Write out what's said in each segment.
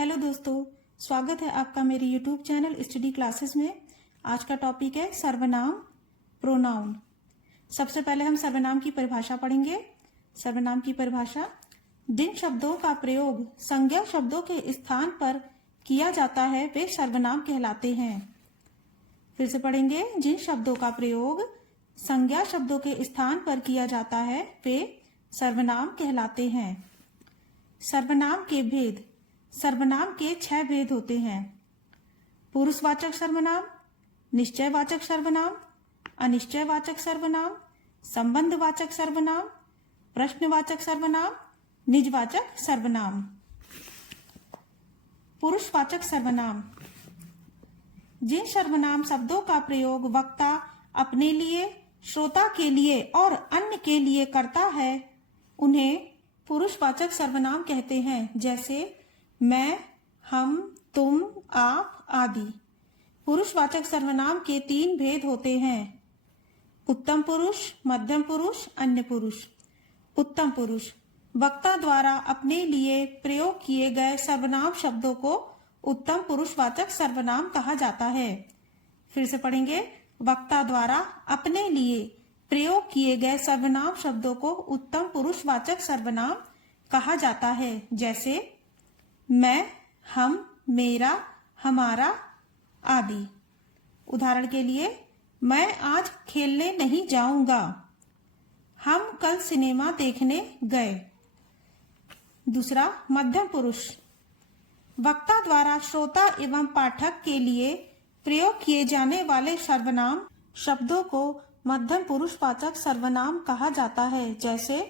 Hello दोस्तों, स्वागत है आपका मेरे यूट्यूब चैनल स्टडी क्लासेस में। आज का टॉपिक है सर्वनाम, प्रोनाउन। सबसे पहले हम सर्वनाम की परिभाषा पढ़ेंगे। सर्वनाम की परिभाषा: जिन शब्दों का प्रयोग संज्ञा शब्दों के स्थान पर किया जाता है वे सर्वनाम कहलाते हैं। फिर से पढ़ेंगे। जिन शब्दों का प्रयोग संज्ञा शब्दों के स्थान पर किया जाता है वे सर्वनाम कहलाते हैं। सर्वनाम के भेद: सर्वनाम के 6 भेद होते हैं। पुरुषवाचक सर्वनाम, निश्चयवाचक सर्वनाम, अनिश्चयवाचक सर्वनाम, संबंधवाचक सर्वनाम, प्रश्नवाचक सर्वनाम, निजवाचक सर्वनाम। पुरुषवाचक सर्वनाम: जिन सर्वनाम शब्दों का प्रयोग वक्ता अपने लिए, श्रोता के लिए और अन्य के लिए करता है उन्हें पुरुषवाचक सर्वनाम कहते हैं, जैसे मैं, हम, तुम, आप आदि। पुरुषवाचक सर्वनाम के 3 भेद होते हैं: उत्तम पुरुष, मध्यम पुरुष, अन्य पुरुष। उत्तम पुरुष: वक्ता द्वारा अपने लिए प्रयोग किए गए सर्वनाम शब्दों को उत्तम पुरुषवाचक सर्वनाम कहा जाता है। फिर से पढ़ेंगे। वक्ता द्वारा अपने लिए प्रयोग किए गए सर्वनाम शब्दों को उत्तम पुरुषवाचक सर्वनाम कहा जाता है, जैसे मैं, हम, मेरा, हमारा आदि। उदाहरण के लिए, मैं आज खेलने नहीं जाऊंगा, हम कल सिनेमा देखने गए। दूसरा, मध्यम पुरुष: वक्ता द्वारा श्रोता एवं पाठक के लिए प्रयोग किए जाने वाले सर्वनाम शब्दों को मध्यम पुरुषवाचक सर्वनाम कहा जाता है, जैसे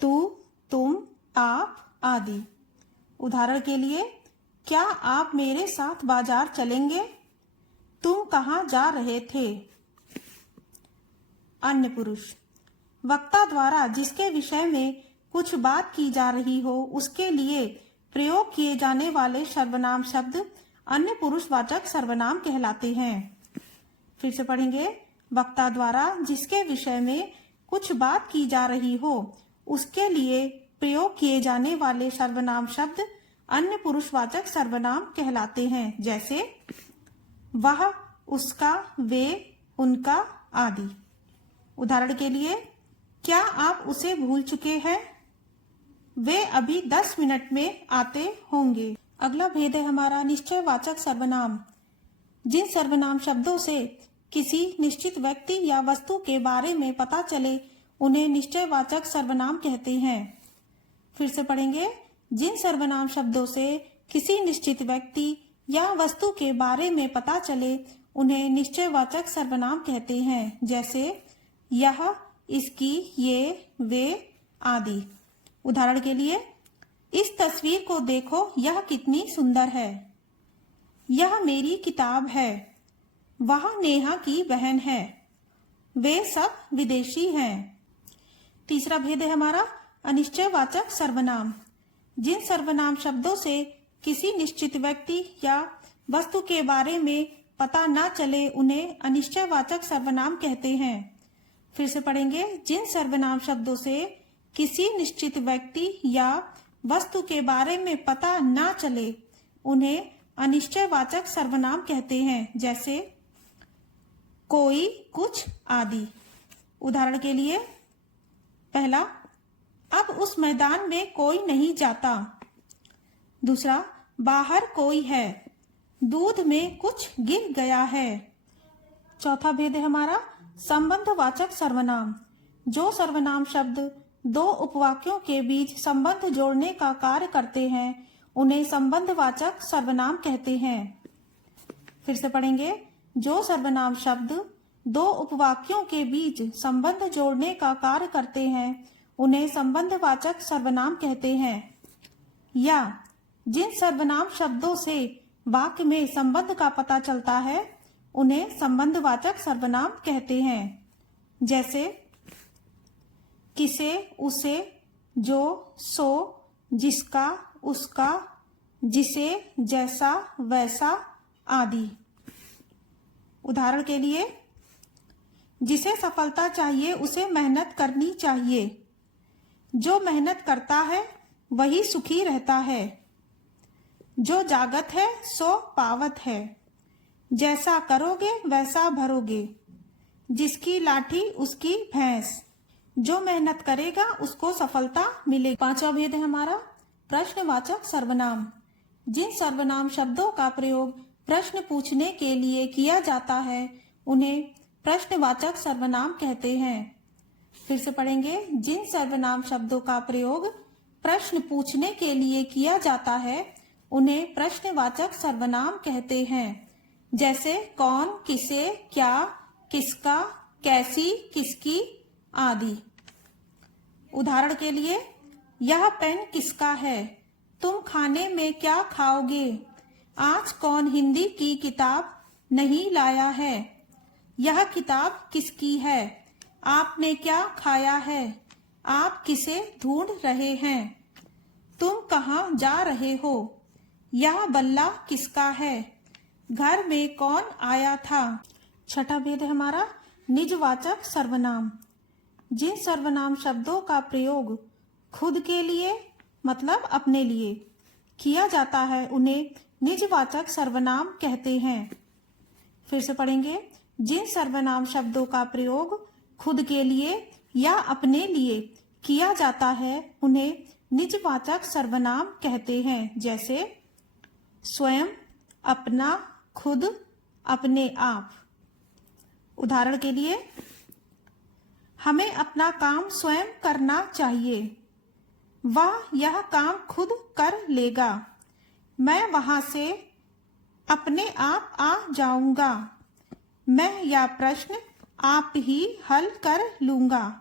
तू, तुम, आप आदि। उदाहरण के लिए, क्या आप मेरे साथ बाजार चलेंगे? तुम कहाँ जा रहे थे? अन्य पुरुष: वक्ता द्वारा जिसके विषय में कुछ बात की जा रही हो उसके लिए प्रयोग किए जाने वाले सर्वनाम शब्द अन्य पुरुषवाचक सर्वनाम कहलाते हैं। फिर से पढ़ेंगे। वक्ता द्वारा जिसके विषय में कुछ बात की जा रही हो उसके लिए प्रयोग किए जाने वाले सर्वनाम शब्द अन्य पुरुषवाचक सर्वनाम कहलाते हैं, जैसे वह, उसका, वे, उनका आदि। उदाहरण के लिए, क्या आप उसे भूल चुके हैं? वे अभी 10 मिनट में आते होंगे। अगला भेद है हमारा निश्चयवाचक सर्वनाम। जिन सर्वनाम शब्दों से किसी निश्चित व्यक्ति या वस्तु के बारे में पता चले उन्हें निश्चयवाचक सर्वनाम कहते हैं। फिर से पढ़ेंगे। जिन सर्वनाम शब्दों से किसी निश्चित व्यक्ति या वस्तु के बारे में पता चले उन्हें निश्चयवाचक सर्वनाम कहते हैं, जैसे यह, इसकी, ये, वे आदि। उदाहरण के लिए, इस तस्वीर को देखो, यह कितनी सुंदर है। यह मेरी किताब है। वह नेहा की बहन है। वे सब विदेशी हैं। तीसरा भेद है हमारा अनिश्चयवाचक सर्वनाम। जिन सर्वनाम शब्दों से किसी निश्चित व्यक्ति या वस्तु के बारे में पता न चले उन्हें अनिश्चयवाचक सर्वनाम कहते हैं। फिर से पढ़ेंगे। जिन सर्वनाम शब्दों से किसी निश्चित व्यक्ति या वस्तु के बारे में पता न चले उन्हें अनिश्चयवाचक सर्वनाम कहते हैं, जैसे कोई, कुछ आदि। उदाहरण के लिए, पहला, अब उस मैदान में कोई नहीं जाता। दूसरा, बाहर कोई है। दूध में कुछ गिर गया है। चौथा भेद है हमारा संबंधवाचक सर्वनाम। जो सर्वनाम शब्द 2 उपवाक्यों के बीच संबंध जोड़ने का कार्य करते हैं उन्हें संबंधवाचक सर्वनाम कहते हैं। फिर से पढ़ेंगे। जो सर्वनाम शब्द 2 उपवाक्यों के बीच संबंध जोड़ने का कार्य करते हैं उन्हें संबंधवाचक सर्वनाम कहते हैं। या जिन सर्वनाम शब्दों से वाक्य में संबंध का पता चलता है उन्हें संबंधवाचक सर्वनाम कहते हैं, जैसे किसे, उसे, जो, सो, जिसका, उसका, जिसे, जैसा, वैसा आदि। उदाहरण के लिए, जिसे सफलता चाहिए उसे मेहनत करनी चाहिए। जो मेहनत करता है वही सुखी रहता है। जो जागत है सो पावत है, जैसा करोगे वैसा भरोगे, जिसकी लाठी उसकी भैंस, जो मेहनत करेगा उसको सफलता मिलेगी। पांचवा भेद है हमारा प्रश्नवाचक सर्वनाम। जिन सर्वनाम शब्दों का प्रयोग प्रश्न पूछने के लिए किया जाता है उन्हें प्रश्नवाचक सर्वनाम कहते हैं। फिर से पढ़ेंगे। जिन सर्वनाम शब्दों का प्रयोग प्रश्न पूछने के लिए किया जाता है उन्हें प्रश्नवाचक सर्वनाम कहते हैं। जैसे कौन, किसे, क्या, किसका, कैसी, किसकी आदि। उदाहरण के लिए, यह पेन किसका है? तुम खाने में क्या खाओगे? आज कौन हिंदी की किताब नहीं लाया है? यह किताब किसकी है? आपने क्या खाया है? आप किसे ढूंढ रहे हैं? तुम कहाँ जा रहे हो? यह बल्ला किसका है? घर में कौन आया था? छठा भेद है हमारा निजवाचक सर्वनाम। जिन सर्वनाम शब्दों का प्रयोग खुद के लिए मतलब अपने लिए किया जाता है उन्हें निजवाचक सर्वनाम कहते हैं। फिर से पढ़ेंगे। जिन सर्वनाम शब्दों का प्रयोग खुद के लिए या अपने लिए किया जाता है उन्हें निजवाचक सर्वनाम कहते हैं। जैसे स्वयं, अपना, खुद, अपने आप। उदाहरण के लिए, हमें अपना काम स्वयं करना चाहिए। वह यह काम खुद कर लेगा। मैं वहां से अपने आप आ जाऊंगा। मैं यह प्रश्न आप ही हल कर लूंगा।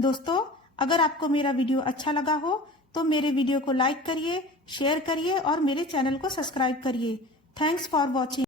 दोस्तों, अगर आपको मेरा वीडियो अच्छा लगा हो तो मेरे वीडियो को लाइक करिए, शेयर करिए और मेरे चैनल को सब्सक्राइब करिए। Thanks for watching.